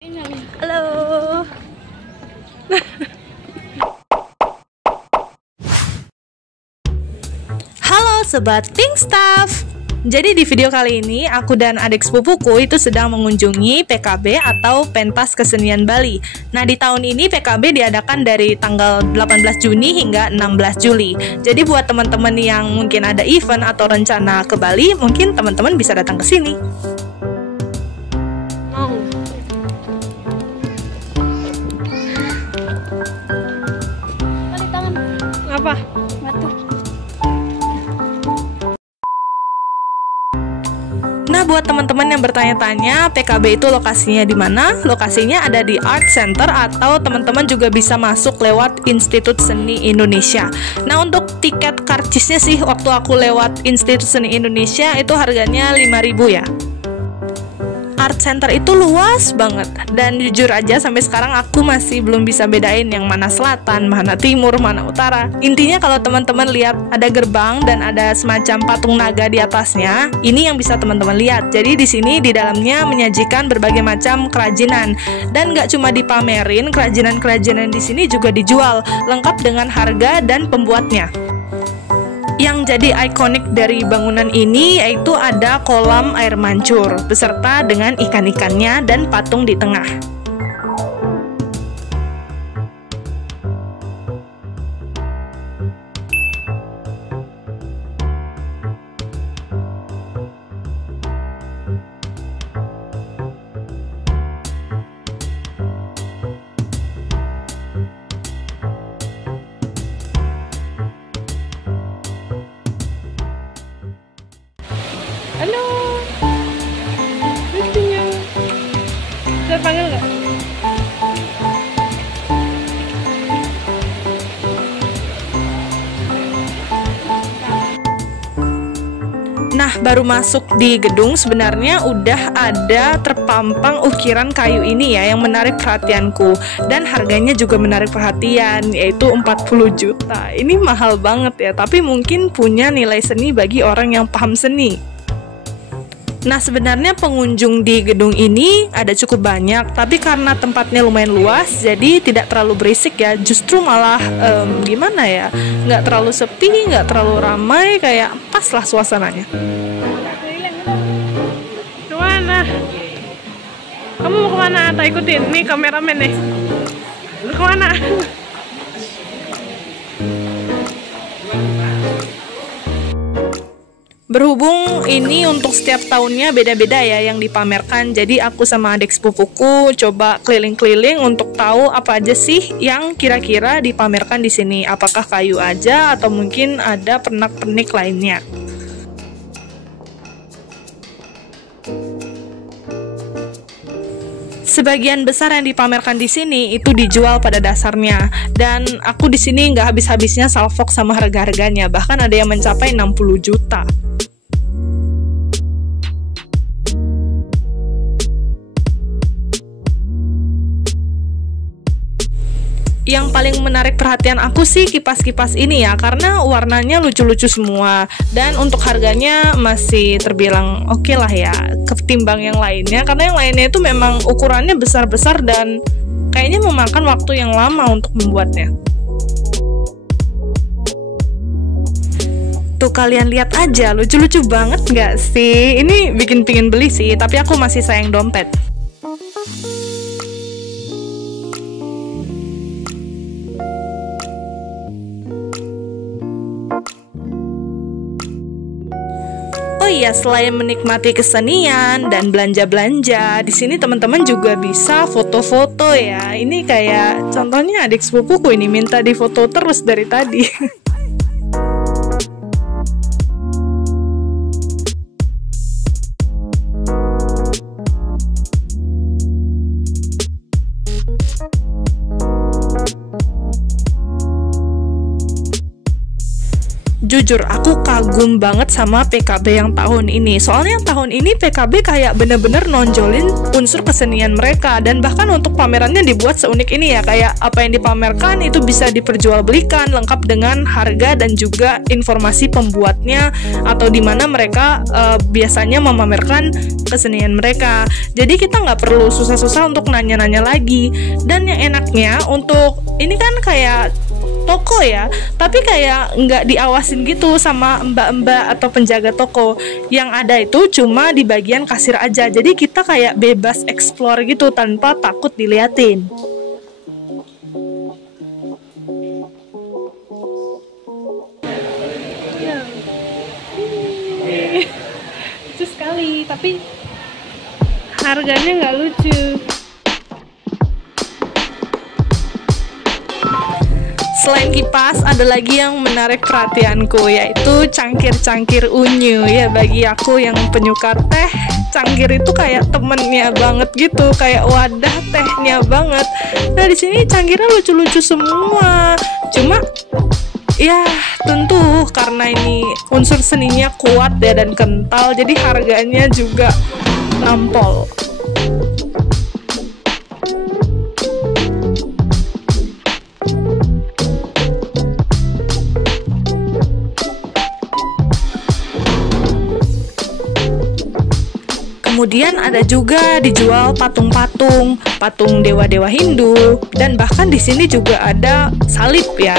Halo. Halo Sobat Pink Stuff. Jadi di video kali ini aku dan adik sepupuku itu sedang mengunjungi PKB atau Pentas Kesenian Bali. Nah, di tahun ini PKB diadakan dari tanggal 18 Juni hingga 16 Juli. Jadi buat teman-teman yang mungkin ada event atau rencana ke Bali, mungkin teman-teman bisa datang ke sini. Apa? Nah, buat teman-teman yang bertanya-tanya, PKB itu lokasinya di mana? Lokasinya ada di Art Center atau teman-teman juga bisa masuk lewat Institut Seni Indonesia. Nah, untuk tiket karcisnya sih waktu aku lewat Institut Seni Indonesia itu harganya 5.000 ya. Art Center itu luas banget, dan jujur aja sampai sekarang aku masih belum bisa bedain yang mana selatan, mana timur, mana utara. Intinya kalau teman-teman lihat ada gerbang dan ada semacam patung naga di atasnya, ini yang bisa teman-teman lihat. Jadi di sini di dalamnya menyajikan berbagai macam kerajinan, dan nggak cuma dipamerin, kerajinan-kerajinan di sini juga dijual lengkap dengan harga dan pembuatnya. Yang jadi ikonik dari bangunan ini yaitu ada kolam air mancur beserta dengan ikan-ikannya dan patung di tengah. Halo, lucunya. Bisa panggil nggak? Nah, baru masuk di gedung sebenarnya udah ada terpampang ukiran kayu ini ya yang menarik perhatianku, dan harganya juga menarik perhatian, yaitu 40 juta. Ini mahal banget ya, tapi mungkin punya nilai seni bagi orang yang paham seni. Nah, sebenarnya pengunjung di gedung ini ada cukup banyak, tapi karena tempatnya lumayan luas, jadi tidak terlalu berisik ya. Justru malah gimana ya, nggak terlalu sepi, nggak terlalu ramai, kayak pas lah suasananya. Kemana? Kamu mau kemana? Tak ikutin, nih kameramen nih. Lu kemana? Berhubung ini untuk setiap tahunnya beda-beda ya yang dipamerkan, jadi aku sama adik sepupuku coba keliling-keliling untuk tahu apa aja sih yang kira-kira dipamerkan di sini. Apakah kayu aja atau mungkin ada pernak-pernik lainnya. Sebagian besar yang dipamerkan di sini itu dijual pada dasarnya, dan aku di sini nggak habis-habisnya salfok sama harga-harganya, bahkan ada yang mencapai 60 juta. Yang paling menarik perhatian aku sih kipas-kipas ini ya, karena warnanya lucu-lucu semua, dan untuk harganya masih terbilang oke lah ya ketimbang yang lainnya, karena yang lainnya itu memang ukurannya besar-besar dan kayaknya memakan waktu yang lama untuk membuatnya. Tuh, kalian lihat aja, lucu-lucu banget nggak sih? Ini bikin pingin beli sih, tapi aku masih sayang dompet. Oh iya, selain menikmati kesenian dan belanja-belanja, di sini teman-teman juga bisa foto-foto ya. Ini kayak contohnya adik sepupuku ini minta difoto terus dari tadi. Jujur, aku kagum banget sama PKB yang tahun ini. Soalnya yang tahun ini PKB kayak bener-bener nonjolin unsur kesenian mereka. Dan bahkan untuk pamerannya dibuat seunik ini ya. Kayak apa yang dipamerkan itu bisa diperjualbelikan, lengkap dengan harga dan juga informasi pembuatnya, atau di mana mereka biasanya memamerkan kesenian mereka. Jadi kita nggak perlu susah-susah untuk nanya-nanya lagi. Dan yang enaknya untuk ini kan kayak toko ya, tapi kayak nggak diawasin gitu sama mbak-mbak atau penjaga toko. Yang ada itu cuma di bagian kasir aja, jadi kita kayak bebas explore gitu tanpa takut diliatin. Lucu sekali, tapi harganya nggak lucu. Selain kipas, ada lagi yang menarik perhatianku, yaitu cangkir-cangkir unyu. Ya, bagi aku yang penyuka teh, cangkir itu kayak temennya banget gitu, kayak wadah tehnya banget. Nah, di sini cangkirnya lucu-lucu semua. Cuma ya tentu karena ini unsur seninya kuat ya dan kental, jadi harganya juga nampol. Kemudian ada juga dijual patung-patung, patung dewa-dewa Hindu, dan bahkan di sini juga ada salib ya.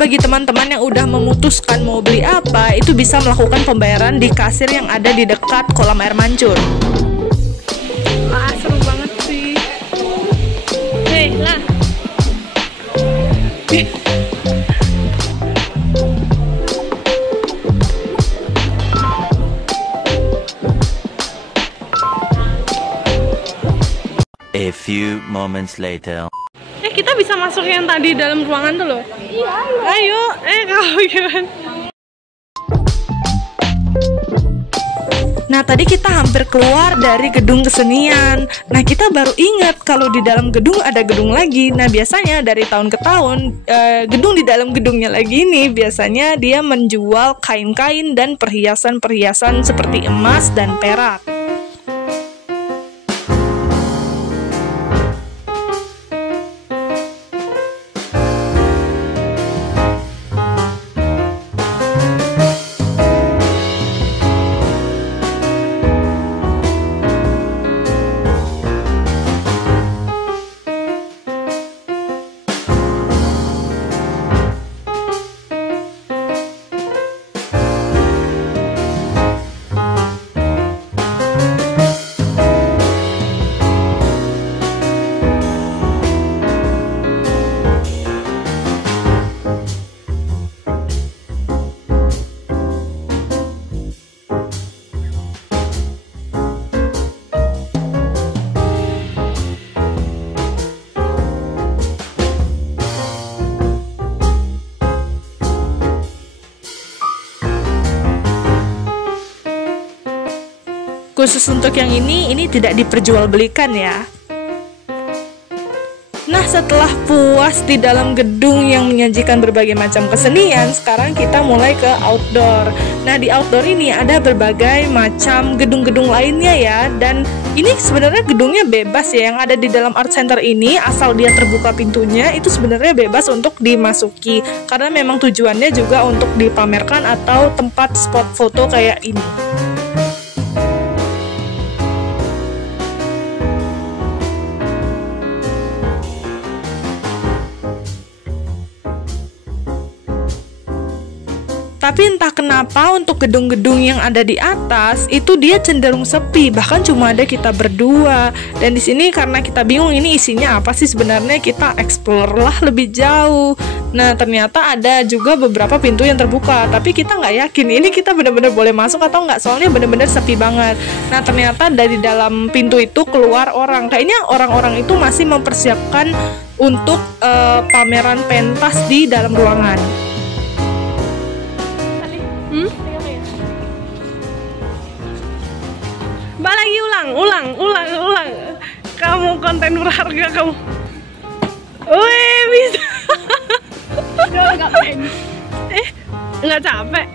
Bagi teman-teman yang udah memutuskan mau beli apa, itu bisa melakukan pembayaran di kasir yang ada di dekat kolam air mancur. Wah, seru banget sih. Hei, lah. A few moments later. Kita bisa masuk yang tadi dalam ruangan tuh loh. Iya, ayo. Kau gimana? Nah, tadi kita hampir keluar dari gedung kesenian. Nah, kita baru ingat kalau di dalam gedung ada gedung lagi. Nah, biasanya dari tahun ke tahun, gedung di dalam gedungnya lagi ini biasanya dia menjual kain-kain dan perhiasan-perhiasan seperti emas dan perak. Khusus untuk yang ini tidak diperjualbelikan ya. Nah, setelah puas di dalam gedung yang menyajikan berbagai macam kesenian, sekarang kita mulai ke outdoor. Nah, di outdoor ini ada berbagai macam gedung-gedung lainnya ya. Dan ini sebenarnya gedungnya bebas ya. Yang ada di dalam art center ini, asal dia terbuka pintunya, itu sebenarnya bebas untuk dimasuki. Karena memang tujuannya juga untuk dipamerkan atau tempat spot foto kayak ini. Tapi entah kenapa untuk gedung-gedung yang ada di atas itu dia cenderung sepi, bahkan cuma ada kita berdua. Dan di sini karena kita bingung ini isinya apa sih sebenarnya, kita explore lah lebih jauh. Nah ternyata ada juga beberapa pintu yang terbuka, tapi kita nggak yakin ini kita benar-benar boleh masuk atau nggak, soalnya benar-benar sepi banget. Nah ternyata dari dalam pintu itu keluar orang, kayaknya orang-orang itu masih mempersiapkan untuk pameran pentas di dalam ruangan. Mbak lagi ulang. Kamu konten berharga kamu. Wih, bisa. Nggak capek.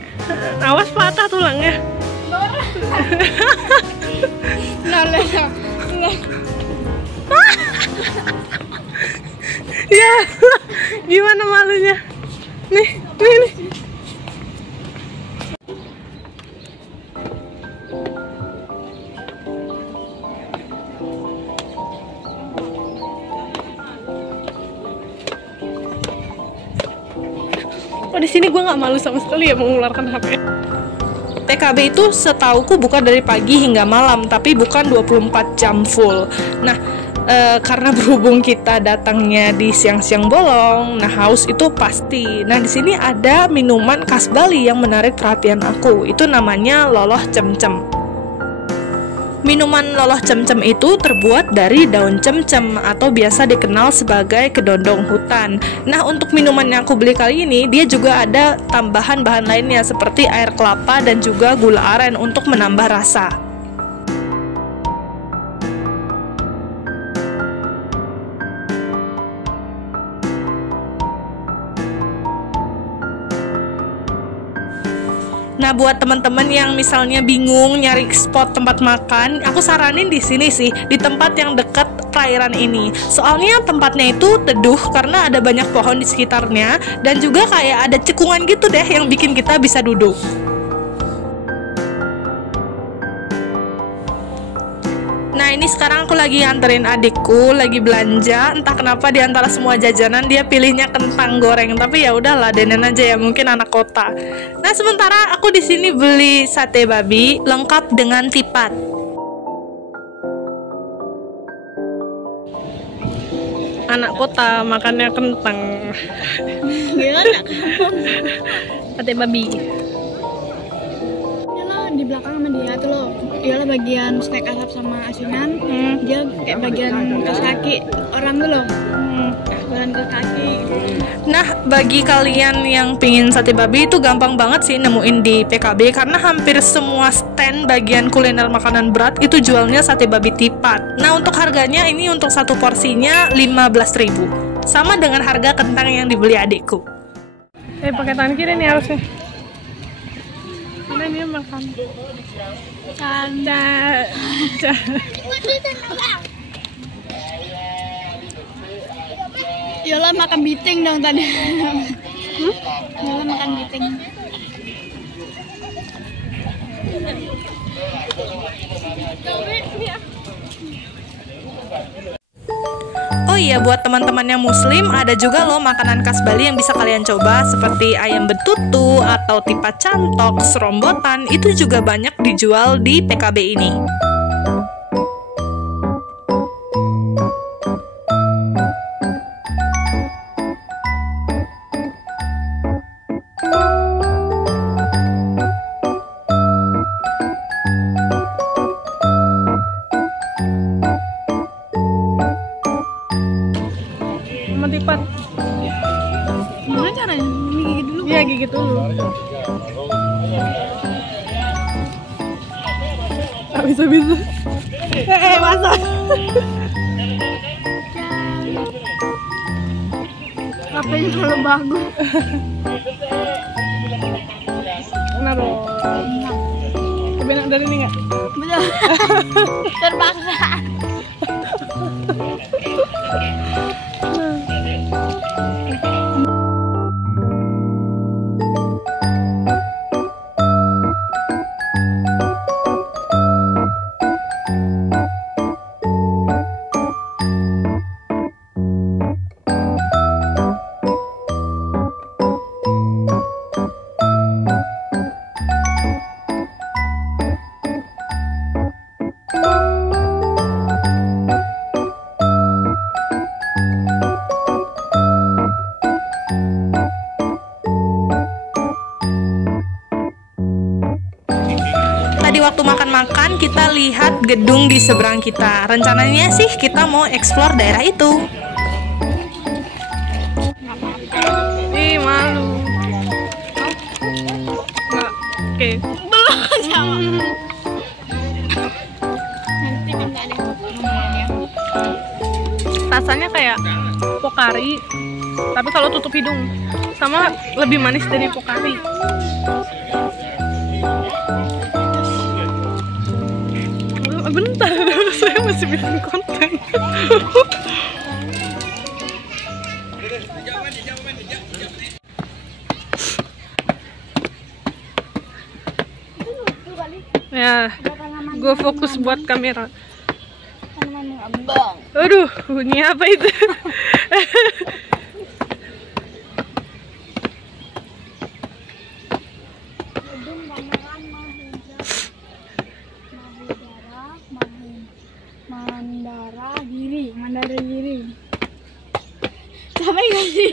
Awas patah tulangnya. Ya, gimana malunya? Nih. Oh, di sini gue nggak malu sama sekali ya mengeluarkan HP. PKB itu setauku buka dari pagi hingga malam, tapi bukan 24 jam full. Nah, karena berhubung kita datangnya di siang-siang bolong, nah haus itu pasti. Nah, di sini ada minuman khas Bali yang menarik perhatian aku. Itu namanya loloh cemcem. Minuman loloh cemcem itu terbuat dari daun cemcem atau biasa dikenal sebagai kedondong hutan. Nah, untuk minuman yang aku beli kali ini, dia juga ada tambahan bahan lainnya seperti air kelapa dan juga gula aren untuk menambah rasa. Nah, buat teman-teman yang misalnya bingung nyari spot tempat makan, aku saranin di sini sih, di tempat yang dekat perairan ini. Soalnya tempatnya itu teduh karena ada banyak pohon di sekitarnya dan juga kayak ada cekungan gitu deh yang bikin kita bisa duduk. Nah, ini sekarang aku lagi nganterin adikku, lagi belanja. Entah kenapa di antara semua jajanan dia pilihnya kentang goreng. Tapi ya udahlah, denen aja ya, mungkin anak kota. Nah, sementara aku di sini beli sate babi lengkap dengan tipat. Anak kota makannya kentang. Gimana? Sate babi. Di belakang sama dia tuh loh, iyalah bagian snack asap sama asinan, dia kayak bagian kaos kaki orang tuh loh, bagian kaos kaki. Nah, bagi kalian yang pingin sate babi itu gampang banget sih nemuin di PKB, karena hampir semua stand bagian kuliner makanan berat itu jualnya sate babi tipat. Nah, untuk harganya ini untuk satu porsinya 15.000, sama dengan harga kentang yang dibeli adikku. Pakai tangan kiri nih harusnya. Karena dia makan. Iyalah makan biting dong tadi. Iyalah makan biting. Oh iya, buat teman-teman yang muslim, ada juga loh makanan khas Bali yang bisa kalian coba, seperti ayam betutu atau tipat cantok, serombotan. Itu juga banyak dijual di PKB ini. Tipat. Gimana caranya? Ini gigit dulu. Iya, gigit dulu. Bisa. Masak. HP-nya terlalu bagus. Kenapa? Lebih enak dari ini nggak? Betul. Terpaksa. waktu makan-makan kita lihat gedung di seberang kita. Rencananya sih kita mau explore daerah itu. Ih, malu. Nggak. Oke. Belum jawab. Nanti minta deh ngomongnya. Rasanya kayak Pokari, tapi kalau tutup hidung, sama lebih manis dari Pokari. Bentar, saya masih bikin konten. Ya, gue fokus buat kamera. Aduh, bunyi apa itu? Mandara Giri. Capek gak sih?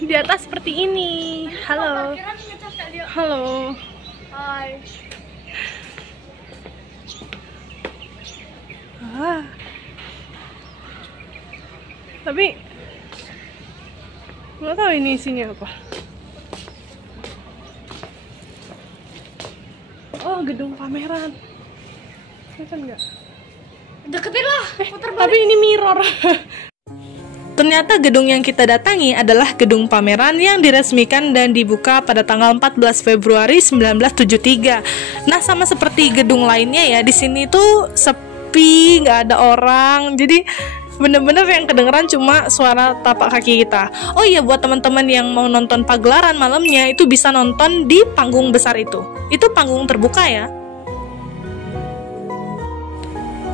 Di atas seperti ini. Halo. Halo. Hai. Tapi nggak tahu ini isinya apa. Oh, gedung pameran. Kelihatan nggak? Deketin lah. Tapi ini mirror. Ternyata gedung yang kita datangi adalah gedung pameran yang diresmikan dan dibuka pada tanggal 14 Februari 1973. Nah, sama seperti gedung lainnya ya, di sini tuh sepi, nggak ada orang. Jadi bener-bener yang kedengeran cuma suara tapak kaki kita. Oh iya, buat teman-teman yang mau nonton pagelaran malamnya itu bisa nonton di panggung besar itu. Itu panggung terbuka ya.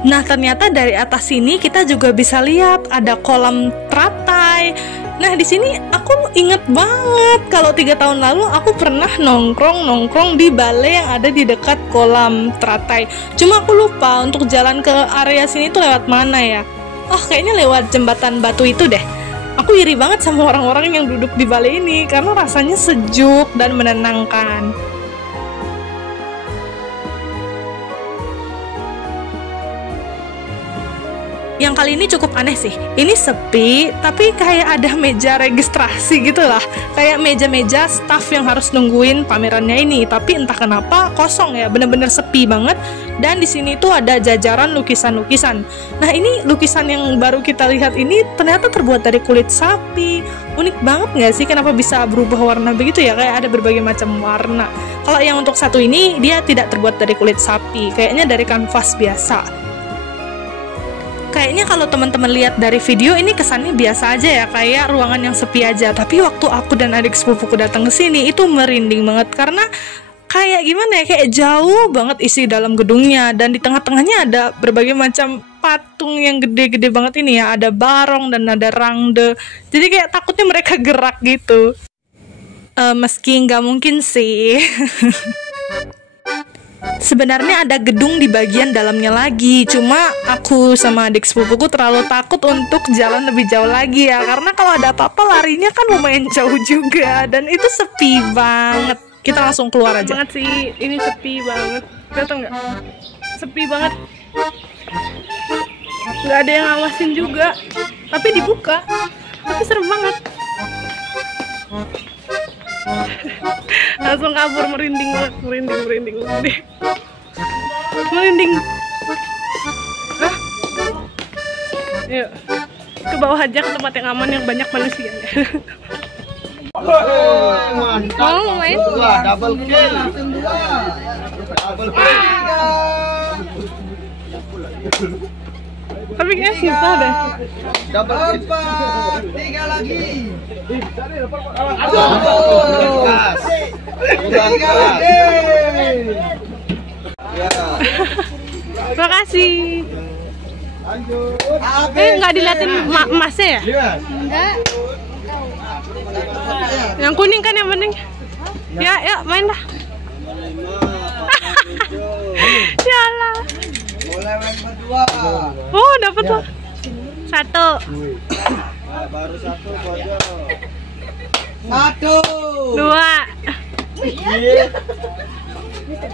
Nah, ternyata dari atas sini kita juga bisa lihat ada kolam teratai. Nah, di sini aku inget banget kalau 3 tahun lalu aku pernah nongkrong di balai yang ada di dekat kolam teratai. Cuma aku lupa untuk jalan ke area sini tuh lewat mana ya. Oh, kayaknya lewat jembatan batu itu deh. Aku iri banget sama orang-orang yang duduk di balai ini karena rasanya sejuk dan menenangkan. Yang kali ini cukup aneh sih. Ini sepi, tapi kayak ada meja registrasi gitu lah. Kayak meja-meja staff yang harus nungguin pamerannya ini. Tapi entah kenapa kosong ya, bener-bener sepi banget. Dan di sini tuh ada jajaran lukisan-lukisan. Nah, ini lukisan yang baru kita lihat ini ternyata terbuat dari kulit sapi. Unik banget nggak sih? Kenapa bisa berubah warna begitu ya? Kayak ada berbagai macam warna. Kalau yang untuk satu ini dia tidak terbuat dari kulit sapi. Kayaknya dari kanvas biasa. Kayaknya kalau teman-teman lihat dari video ini kesannya biasa aja ya, kayak ruangan yang sepi aja. Tapi waktu aku dan adik sepupuku datang ke sini itu merinding banget karena kayak gimana ya, kayak jauh banget isi dalam gedungnya dan di tengah-tengahnya ada berbagai macam patung yang gede-gede banget ini ya, ada barong dan ada rangde. Jadi kayak takutnya mereka gerak gitu. Meski nggak mungkin sih. Sebenarnya ada gedung di bagian dalamnya lagi, cuma aku sama adik sepupuku terlalu takut untuk jalan lebih jauh lagi ya, karena kalau ada apa-apa larinya kan lumayan jauh juga dan itu sepi banget. Kita langsung keluar aja. Banget sih, ini sepi banget. Kelihatan nggak? Sepi banget. Nggak ada yang ngawasin juga. Tapi dibuka. Tapi serem banget. Langsung kabur, merinding banget, merinding. Hah? Yuk, ke bawah aja ke tempat yang aman yang banyak manusianya. Mau main? Double kill. Tapi kayaknya susah deh. Double kill. 3 lagi. Tiga lagi. Terima kasih. Nggak diliatin emasnya ya? Enggak. Yang kuning kan yang penting. Ya, main dah. Yalah. Mulai main berdua. Oh, dapat loh. Satu. Baru satu pojok. Satu. Dua.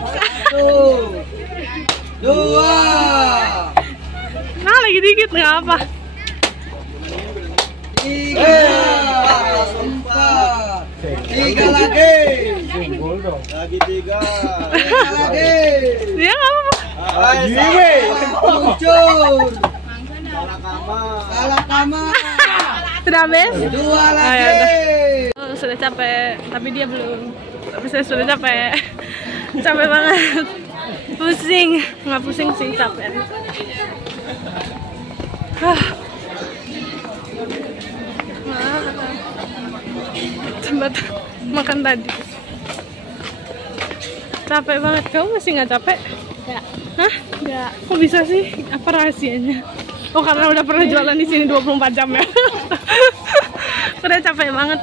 Satu. Dua. Nah, lagi dikit nggak apa. Tiga. Empat. Tiga lagi. Lagi tiga. Tiga lagi. Dia nggak apa-apa. Luncur. Salah kamar. Salah kamar. Sudah habis? Dua ya lagi. Oh, sudah capek, tapi dia belum. Tapi saya sudah capek. Capek banget. Pusing. Nggak pusing sih, capek. Sempat makan tadi. Capek banget. Kamu masih nggak capek? Enggak. Hah? Nggak. Kok bisa sih? Apa rahasianya? Oh, karena udah pernah jualan di sini 24 jam ya. Udah capek banget.